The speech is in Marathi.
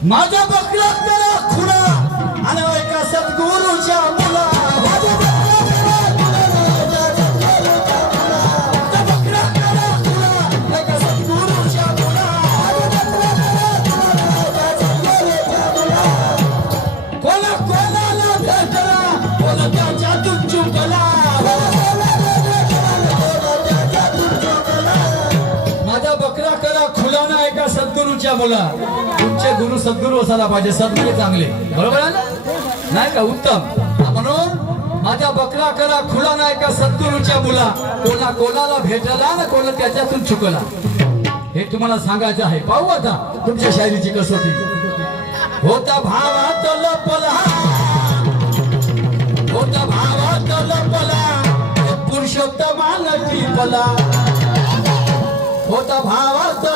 माझा बकरा करा खुला आणि एका सद्गुरूच्या मुला माझा बकरा करा खुला एका सद्गुरूच्या मुला कोणा कोणाला भेटला कोणा त्याच्यातून चुकला माझा बकरा करा खुला ना एका सद्गुरूच्या मुला तुमचे गुरु सद्गुरू असायला पाहिजे सद्गुरू चांगले बरोबर आहे ना नाही का उत्तम म्हणून माझा बकरा करा खुला नाही का सद्गुरूच्या मुला कोणा कोणाला भेटला ना कोणा त्याच्यातून चुकला हे तुम्हाला सांगायचं आहे पाहू आता तुमच्या शायरीची कसोटी होता भावात लपला होता भावात लपला पुरुषोत्तमाला टिपला होता भावात